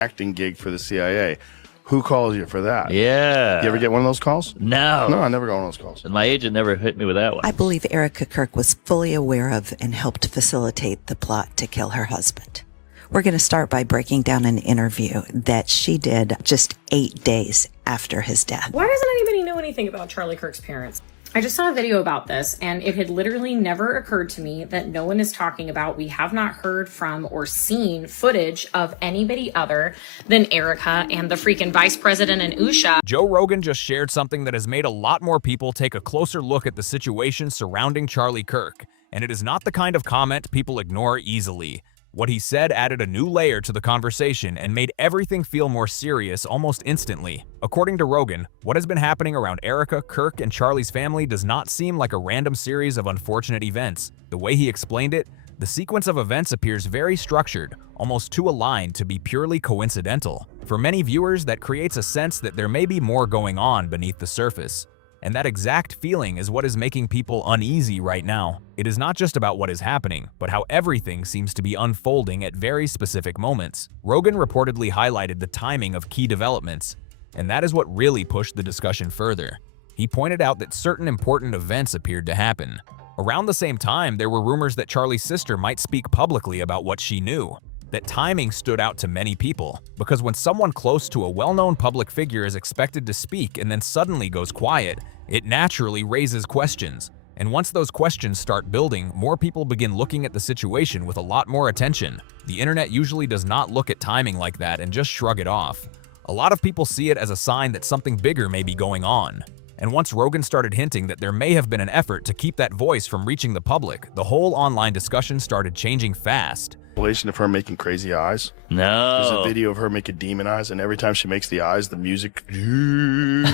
acting gig for the CIA. Who calls you for that? Yeah. You ever get one of those calls? No. No, I never got one of those calls. And my agent never hit me with that one. I believe Erika Kirk was fully aware of and helped facilitate the plot to kill her husband. We're going to start by breaking down an interview that she did just 8 days after his death. Why doesn't anybody know anything about Charlie Kirk's parents? I just saw a video about this, and it had literally never occurred to me that no one is talking about. We have not heard from or seen footage of anybody other than Erika and the freaking vice president and Usha. Joe Rogan just shared something that has made a lot more people take a closer look at the situation surrounding Charlie Kirk, and it is not the kind of comment people ignore easily. What he said added a new layer to the conversation and made everything feel more serious almost instantly. According to Rogan, what has been happening around Erika, Kirk, and Charlie's family does not seem like a random series of unfortunate events. The way he explained it, the sequence of events appears very structured, almost too aligned to be purely coincidental. For many viewers, that creates a sense that there may be more going on beneath the surface. And that exact feeling is what is making people uneasy right now. It is not just about what is happening, but how everything seems to be unfolding at very specific moments. Rogan reportedly highlighted the timing of key developments, and that is what really pushed the discussion further. He pointed out that certain important events appeared to happen. Around the same time, there were rumors that Charlie's sister might speak publicly about what she knew. That timing stood out to many people, because when someone close to a well-known public figure is expected to speak and then suddenly goes quiet, it naturally raises questions. And once those questions start building, more people begin looking at the situation with a lot more attention. The internet usually does not look at timing like that and just shrug it off. A lot of people see it as a sign that something bigger may be going on. And once Rogan started hinting that there may have been an effort to keep that voice from reaching the public, the whole online discussion started changing fast. Of her making crazy eyes. No. There's a video of her making demon eyes, and every time she makes the eyes, the music. It's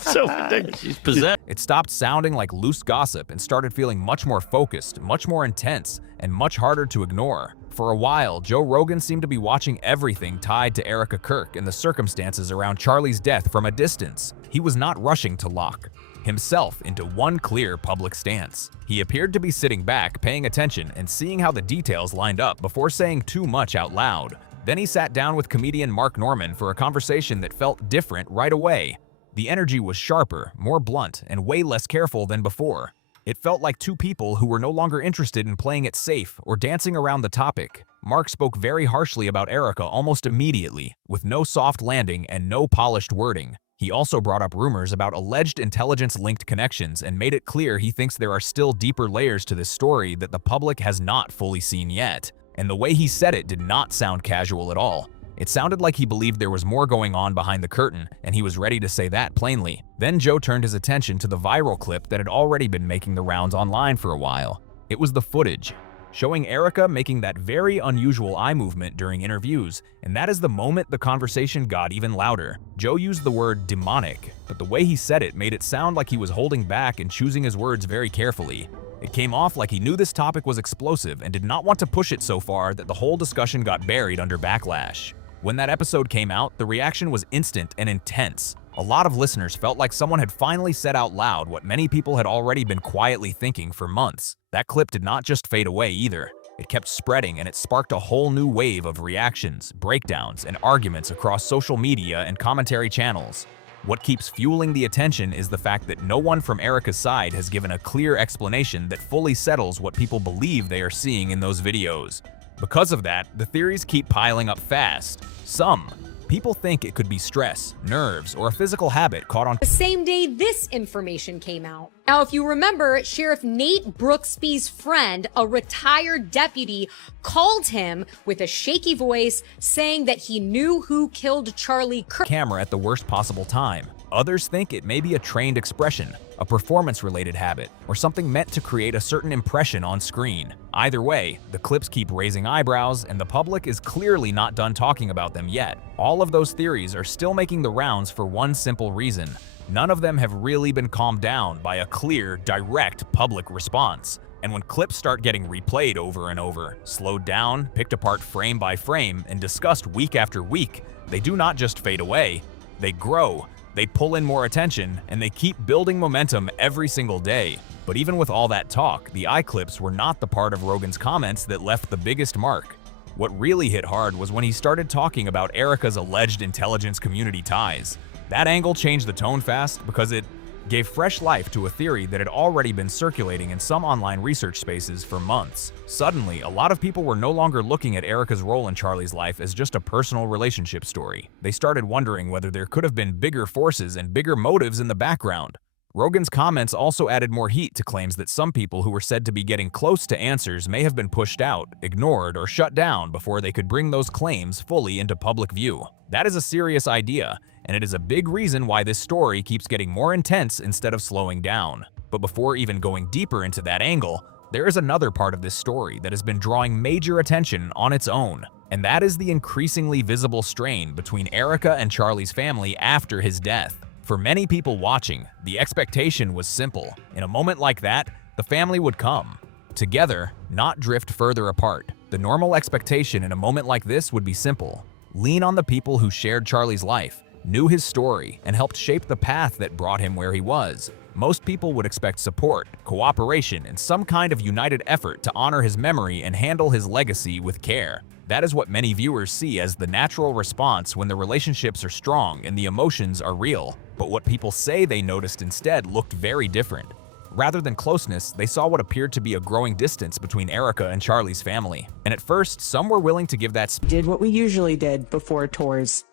so ridiculous. She's possessed. It stopped sounding like loose gossip and started feeling much more focused, much more intense, and much harder to ignore. For a while, Joe Rogan seemed to be watching everything tied to Erika Kirk and the circumstances around Charlie's death from a distance. He was not rushing to lock himself into one clear public stance. He appeared to be sitting back, paying attention and seeing how the details lined up before saying too much out loud. Then he sat down with comedian Mark Norman for a conversation that felt different right away. The energy was sharper, more blunt, and way less careful than before. It felt like two people who were no longer interested in playing it safe or dancing around the topic. Mark spoke very harshly about Erika almost immediately, with no soft landing and no polished wording. He also brought up rumors about alleged intelligence-linked connections and made it clear he thinks there are still deeper layers to this story that the public has not fully seen yet. And the way he said it did not sound casual at all. It sounded like he believed there was more going on behind the curtain, and he was ready to say that plainly. Then Joe turned his attention to the viral clip that had already been making the rounds online for a while. It was the footage showing Erika making that very unusual eye movement during interviews, and that is the moment the conversation got even louder. Joe used the word demonic, but the way he said it made it sound like he was holding back and choosing his words very carefully. It came off like he knew this topic was explosive and did not want to push it so far that the whole discussion got buried under backlash. When that episode came out, the reaction was instant and intense. A lot of listeners felt like someone had finally said out loud what many people had already been quietly thinking for months. That clip did not just fade away either. It kept spreading, and it sparked a whole new wave of reactions, breakdowns, and arguments across social media and commentary channels. What keeps fueling the attention is the fact that no one from Erika's side has given a clear explanation that fully settles what people believe they are seeing in those videos. Because of that, the theories keep piling up fast. Some people think it could be stress, nerves, or a physical habit caught on the same day this information came out. Now, if you remember, Sheriff Nate Brooksby's friend, a retired deputy, called him with a shaky voice saying that he knew who killed Charlie Kirk. Camera at the worst possible time. Others think it may be a trained expression, a performance-related habit, or something meant to create a certain impression on screen. Either way, the clips keep raising eyebrows, and the public is clearly not done talking about them yet. All of those theories are still making the rounds for one simple reason. None of them have really been calmed down by a clear, direct public response. And when clips start getting replayed over and over, slowed down, picked apart frame by frame, and discussed week after week, they do not just fade away, they grow. They pull in more attention, and they keep building momentum every single day. But even with all that talk, the eye clips were not the part of Rogan's comments that left the biggest mark. What really hit hard was when he started talking about Erika's alleged intelligence community ties. That angle changed the tone fast because it gave fresh life to a theory that had already been circulating in some online research spaces for months. Suddenly, a lot of people were no longer looking at Erika's role in Charlie's life as just a personal relationship story. They started wondering whether there could have been bigger forces and bigger motives in the background. Rogan's comments also added more heat to claims that some people who were said to be getting close to answers may have been pushed out, ignored, or shut down before they could bring those claims fully into public view. That is a serious idea, and it is a big reason why this story keeps getting more intense instead of slowing down. But before even going deeper into that angle, there is another part of this story that has been drawing major attention on its own, and that is the increasingly visible strain between Erika and Charlie's family after his death. For many people watching, the expectation was simple. In a moment like that, the family would come together, not drift further apart. The normal expectation in a moment like this would be simple. Lean on the people who shared Charlie's life, knew his story, and helped shape the path that brought him where he was. Most people would expect support, cooperation, and some kind of united effort to honor his memory and handle his legacy with care. That is what many viewers see as the natural response when the relationships are strong and the emotions are real. But what people say they noticed instead looked very different. Rather than closeness, they saw what appeared to be a growing distance between Erika and Charlie's family. And at first, some were willing to give that Did what we usually did before tours.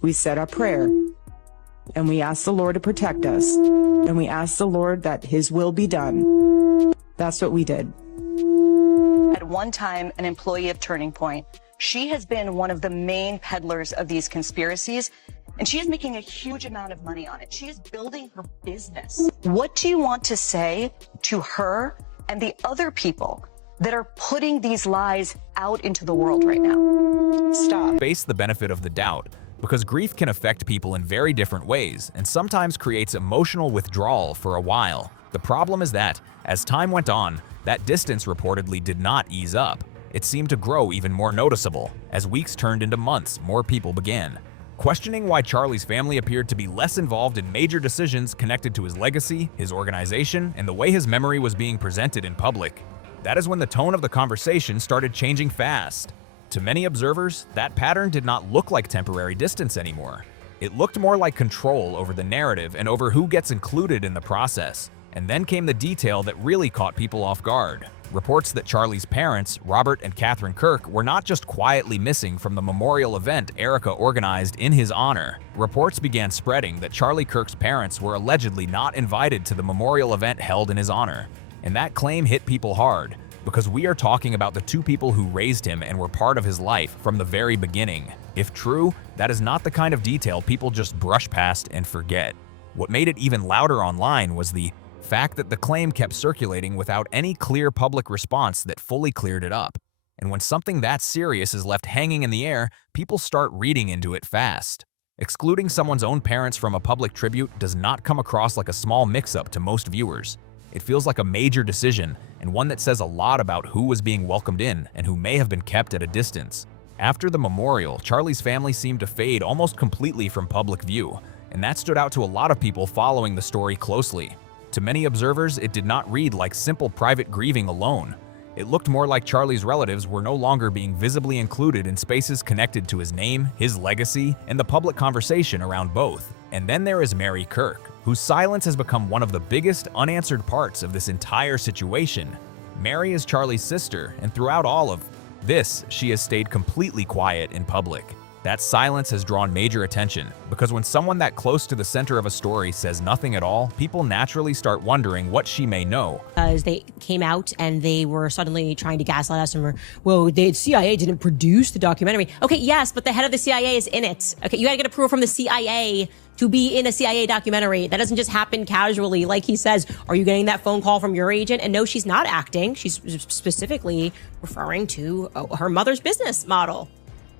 We said our prayer, and we asked the Lord to protect us, and we asked the Lord that His will be done. That's what we did. At one time, an employee of Turning Point, she has been one of the main peddlers of these conspiracies, and she is making a huge amount of money on it. She is building her business. What do you want to say to her and the other people that are putting these lies out into the world right now? Stop. face the benefit of the doubt, because grief can affect people in very different ways and sometimes creates emotional withdrawal for a while. The problem is that, as time went on, that distance reportedly did not ease up. It seemed to grow even more noticeable. As weeks turned into months, more people began questioning why Charlie's family appeared to be less involved in major decisions connected to his legacy, his organization, and the way his memory was being presented in public. That is when the tone of the conversation started changing fast. To many observers, that pattern did not look like temporary distance anymore. It looked more like control over the narrative and over who gets included in the process. And then came the detail that really caught people off guard. Reports that Charlie's parents, Robert and Catherine Kirk, were not just quietly missing from the memorial event Erika organized in his honor. Reports began spreading that Charlie Kirk's parents were allegedly not invited to the memorial event held in his honor. And that claim hit people hard, because we are talking about the two people who raised him and were part of his life from the very beginning. If true, that is not the kind of detail people just brush past and forget. What made it even louder online was the fact that the claim kept circulating without any clear public response that fully cleared it up. And when something that serious is left hanging in the air, people start reading into it fast. Excluding someone's own parents from a public tribute does not come across like a small mix-up to most viewers. It feels like a major decision, and one that says a lot about who was being welcomed in and who may have been kept at a distance. After the memorial, Charlie's family seemed to fade almost completely from public view, and that stood out to a lot of people following the story closely. To many observers, it did not read like simple private grieving alone. It looked more like Charlie's relatives were no longer being visibly included in spaces connected to his name, his legacy, and the public conversation around both. And then there is Mary Kirk, whose silence has become one of the biggest unanswered parts of this entire situation. Mary is Charlie's sister, and throughout all of this, she has stayed completely quiet in public. That silence has drawn major attention, because when someone that close to the center of a story says nothing at all, people naturally start wondering what she may know. As they came out and they were suddenly trying to gaslight us and were, well, the CIA didn't produce the documentary. Okay, yes, but the head of the CIA is in it. Okay, you gotta get approval from the CIA to be in a CIA documentary. That doesn't just happen casually. Like he says, are you getting that phone call from your agent? And no, she's not acting. She's specifically referring to her mother's business model.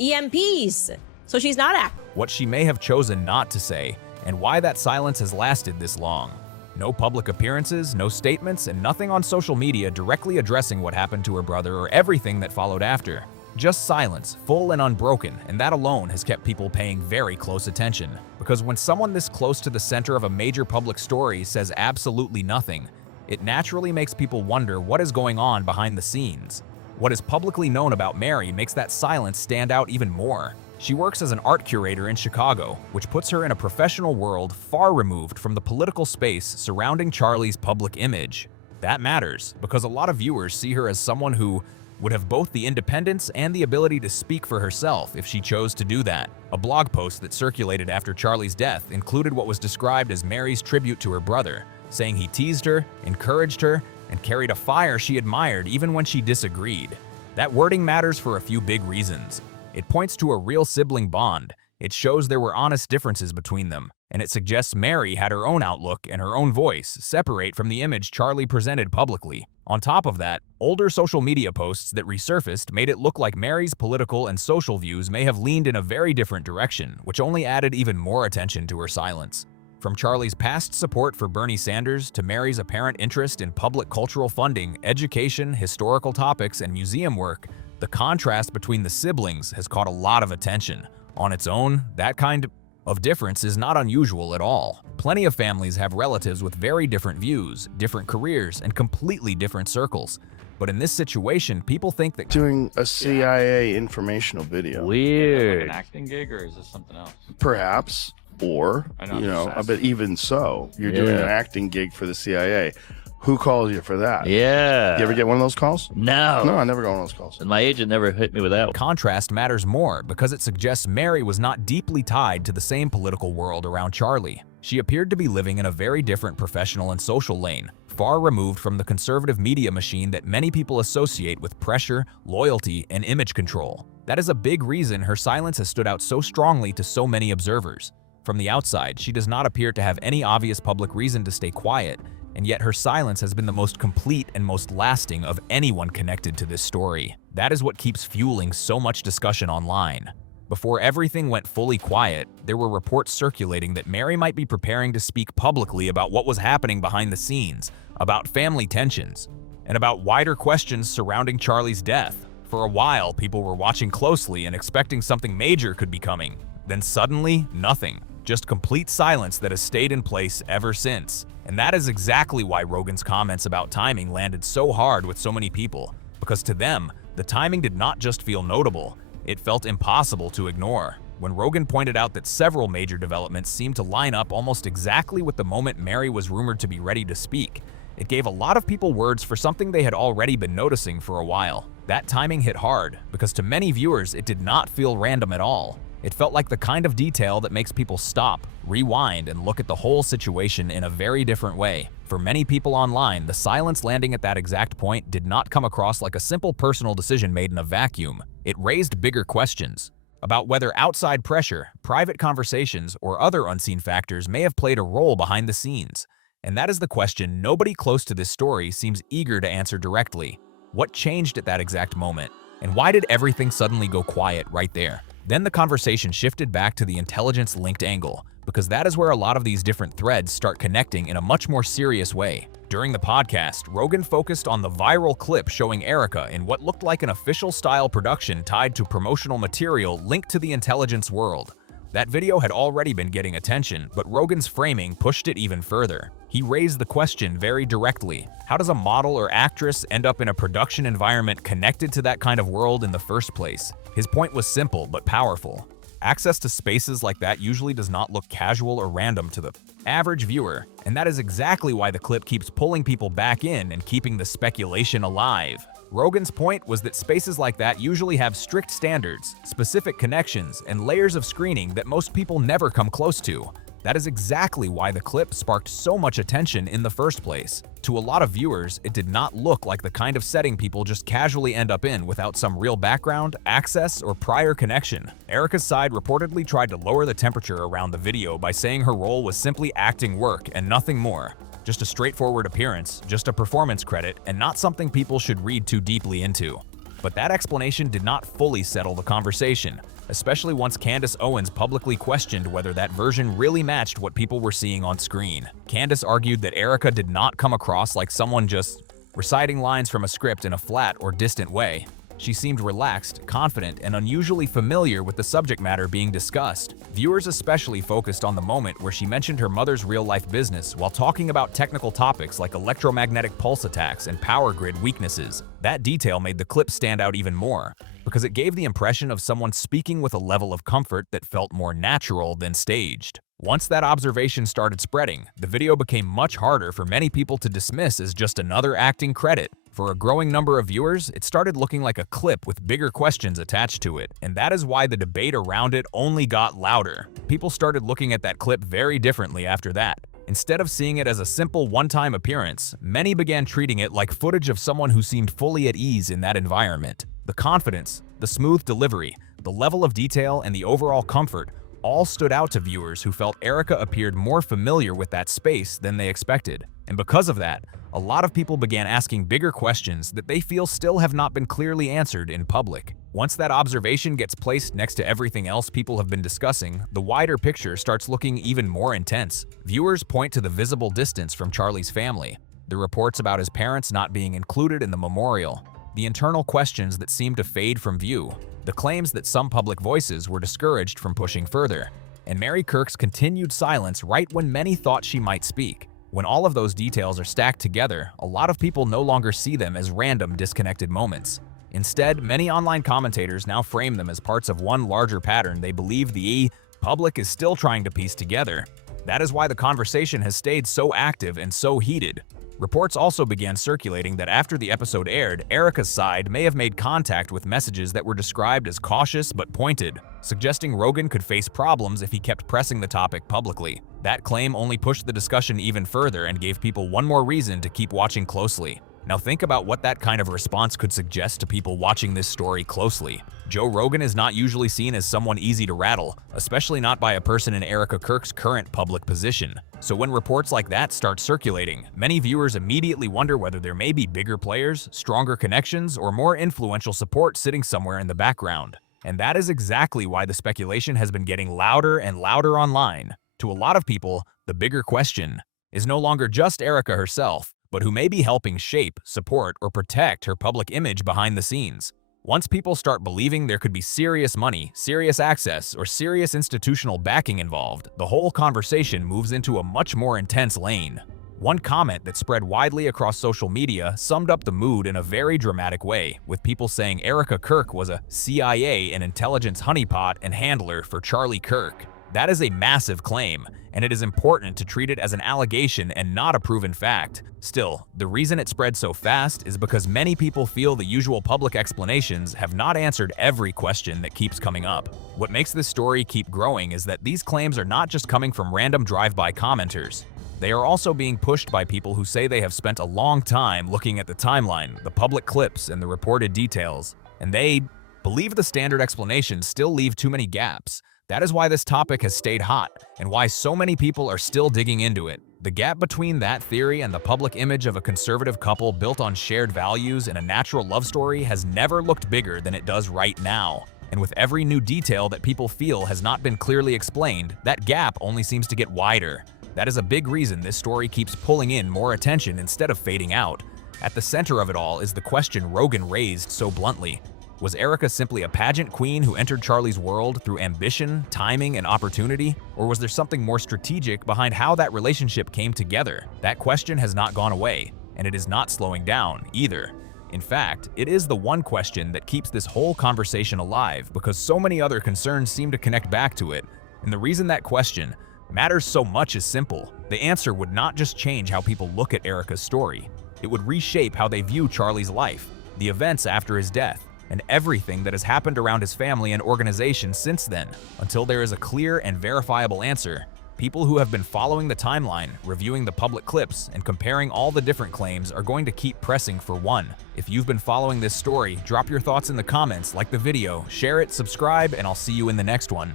EMPs. So she's not acting. What she may have chosen not to say, and why that silence has lasted this long. No public appearances, no statements, and nothing on social media directly addressing what happened to her brother or everything that followed after. Just silence, full and unbroken, and that alone has kept people paying very close attention. Because when someone this close to the center of a major public story says absolutely nothing, it naturally makes people wonder what is going on behind the scenes. What is publicly known about Mary makes that silence stand out even more. She works as an art curator in Chicago, which puts her in a professional world far removed from the political space surrounding Charlie's public image. That matters because a lot of viewers see her as someone who would have both the independence and the ability to speak for herself if she chose to do that. A blog post that circulated after Charlie's death included what was described as Mary's tribute to her brother, saying he teased her, encouraged her, and carried a fire she admired even when she disagreed. That wording matters for a few big reasons. It points to a real sibling bond, it shows there were honest differences between them, and it suggests Mary had her own outlook and her own voice separate from the image Charlie presented publicly. On top of that, older social media posts that resurfaced made it look like Mary's political and social views may have leaned in a very different direction, which only added even more attention to her silence. From Charlie's past support for Bernie Sanders to Mary's apparent interest in public cultural funding, education, historical topics, and museum work, the contrast between the siblings has caught a lot of attention. On its own, that kind of difference is not unusual at all. Plenty of families have relatives with very different views, different careers, and completely different circles. But in this situation, people think that Doing a CIA informational video. Weird. Like an acting gig, or is this something else? Perhaps, or, I know, you know, just but even so, you're doing an acting gig for the CIA. Who calls you for that? Yeah. You ever get one of those calls? No. No, I never got one of those calls. And my agent never hit me with that one. contrast matters more because it suggests Mary was not deeply tied to the same political world around Charlie. She appeared to be living in a very different professional and social lane, far removed from the conservative media machine that many people associate with pressure, loyalty, and image control. That is a big reason her silence has stood out so strongly to so many observers. From the outside, she does not appear to have any obvious public reason to stay quiet, and yet her silence has been the most complete and most lasting of anyone connected to this story. That is what keeps fueling so much discussion online. Before everything went fully quiet, there were reports circulating that Mary might be preparing to speak publicly about what was happening behind the scenes, about family tensions, and about wider questions surrounding Charlie's death. For a while, people were watching closely and expecting something major could be coming. Then suddenly, nothing. Just complete silence that has stayed in place ever since. And that is exactly why Rogan's comments about timing landed so hard with so many people. Because to them, the timing did not just feel notable, it felt impossible to ignore. When Rogan pointed out that several major developments seemed to line up almost exactly with the moment Mary was rumored to be ready to speak, it gave a lot of people words for something they had already been noticing for a while. That timing hit hard, because to many viewers it did not feel random at all. It felt like the kind of detail that makes people stop, rewind, and look at the whole situation in a very different way. For many people online, the silence landing at that exact point did not come across like a simple personal decision made in a vacuum. It raised bigger questions about whether outside pressure, private conversations, or other unseen factors may have played a role behind the scenes. And that is the question nobody close to this story seems eager to answer directly. What changed at that exact moment? And why did everything suddenly go quiet right there? Then the conversation shifted back to the intelligence-linked angle, because that is where a lot of these different threads start connecting in a much more serious way. During the podcast, Rogan focused on the viral clip showing Erika in what looked like an official-style production tied to promotional material linked to the intelligence world. That video had already been getting attention, but Rogan's framing pushed it even further. He raised the question very directly. How does a model or actress end up in a production environment connected to that kind of world in the first place? His point was simple but powerful. Access to spaces like that usually does not look casual or random to the average viewer, and that is exactly why the clip keeps pulling people back in and keeping the speculation alive. Rogan's point was that spaces like that usually have strict standards, specific connections, and layers of screening that most people never come close to. That is exactly why the clip sparked so much attention in the first place. To a lot of viewers, it did not look like the kind of setting people just casually end up in without some real background, access, or prior connection. Erika's side reportedly tried to lower the temperature around the video by saying her role was simply acting work and nothing more. Just a straightforward appearance, just a performance credit, and not something people should read too deeply into. But that explanation did not fully settle the conversation, especially once Candace Owens publicly questioned whether that version really matched what people were seeing on screen. Candace argued that Erika did not come across like someone just reciting lines from a script in a flat or distant way. She seemed relaxed, confident, and unusually familiar with the subject matter being discussed. Viewers especially focused on the moment where she mentioned her mother's real-life business while talking about technical topics like electromagnetic pulse attacks and power grid weaknesses. That detail made the clip stand out even more, because it gave the impression of someone speaking with a level of comfort that felt more natural than staged. Once that observation started spreading, the video became much harder for many people to dismiss as just another acting credit. For a growing number of viewers, it started looking like a clip with bigger questions attached to it, and that is why the debate around it only got louder. People started looking at that clip very differently after that. Instead of seeing it as a simple one-time appearance, many began treating it like footage of someone who seemed fully at ease in that environment. The confidence, the smooth delivery, the level of detail, and the overall comfort all stood out to viewers who felt Erika appeared more familiar with that space than they expected. And because of that, a lot of people began asking bigger questions that they feel still have not been clearly answered in public. Once that observation gets placed next to everything else people have been discussing, the wider picture starts looking even more intense. Viewers point to the visible distance from Charlie's family, the reports about his parents not being included in the memorial, the internal questions that seem to fade from view, the claims that some public voices were discouraged from pushing further, and Mary Kirk's continued silence right when many thought she might speak. When all of those details are stacked together, a lot of people no longer see them as random, disconnected moments. Instead, many online commentators now frame them as parts of one larger pattern they believe the public is still trying to piece together. That is why the conversation has stayed so active and so heated. Reports also began circulating that after the episode aired, Erika's side may have made contact with messages that were described as cautious but pointed, suggesting Rogan could face problems if he kept pressing the topic publicly. That claim only pushed the discussion even further and gave people one more reason to keep watching closely. Now think about what that kind of response could suggest to people watching this story closely. Joe Rogan is not usually seen as someone easy to rattle, especially not by a person in Erika Kirk's current public position. So when reports like that start circulating, many viewers immediately wonder whether there may be bigger players, stronger connections, or more influential support sitting somewhere in the background. And that is exactly why the speculation has been getting louder and louder online. To a lot of people, the bigger question is no longer just Erika herself, but who may be helping shape, support, or protect her public image behind the scenes. Once people start believing there could be serious money, serious access, or serious institutional backing involved, the whole conversation moves into a much more intense lane. One comment that spread widely across social media summed up the mood in a very dramatic way, with people saying Erika Kirk was a CIA and intelligence honeypot and handler for Charlie Kirk. That is a massive claim, and it is important to treat it as an allegation and not a proven fact. Still, the reason it spread so fast is because many people feel the usual public explanations have not answered every question that keeps coming up. What makes this story keep growing is that these claims are not just coming from random drive-by commenters. They are also being pushed by people who say they have spent a long time looking at the timeline, the public clips, and the reported details, and they believe the standard explanations still leave too many gaps. That is why this topic has stayed hot, and why so many people are still digging into it. The gap between that theory and the public image of a conservative couple built on shared values and a natural love story has never looked bigger than it does right now. And with every new detail that people feel has not been clearly explained, that gap only seems to get wider. That is a big reason this story keeps pulling in more attention instead of fading out. At the center of it all is the question Rogan raised so bluntly. Was Erika simply a pageant queen who entered Charlie's world through ambition, timing, and opportunity? Or was there something more strategic behind how that relationship came together? That question has not gone away, and it is not slowing down either. In fact, it is the one question that keeps this whole conversation alive because so many other concerns seem to connect back to it. And the reason that question matters so much is simple. The answer would not just change how people look at Erika's story. It would reshape how they view Charlie's life, the events after his death, and everything that has happened around his family and organization since then. Until there is a clear and verifiable answer, people who have been following the timeline, reviewing the public clips, and comparing all the different claims are going to keep pressing for one. If you've been following this story, drop your thoughts in the comments, like the video, share it, subscribe, and I'll see you in the next one.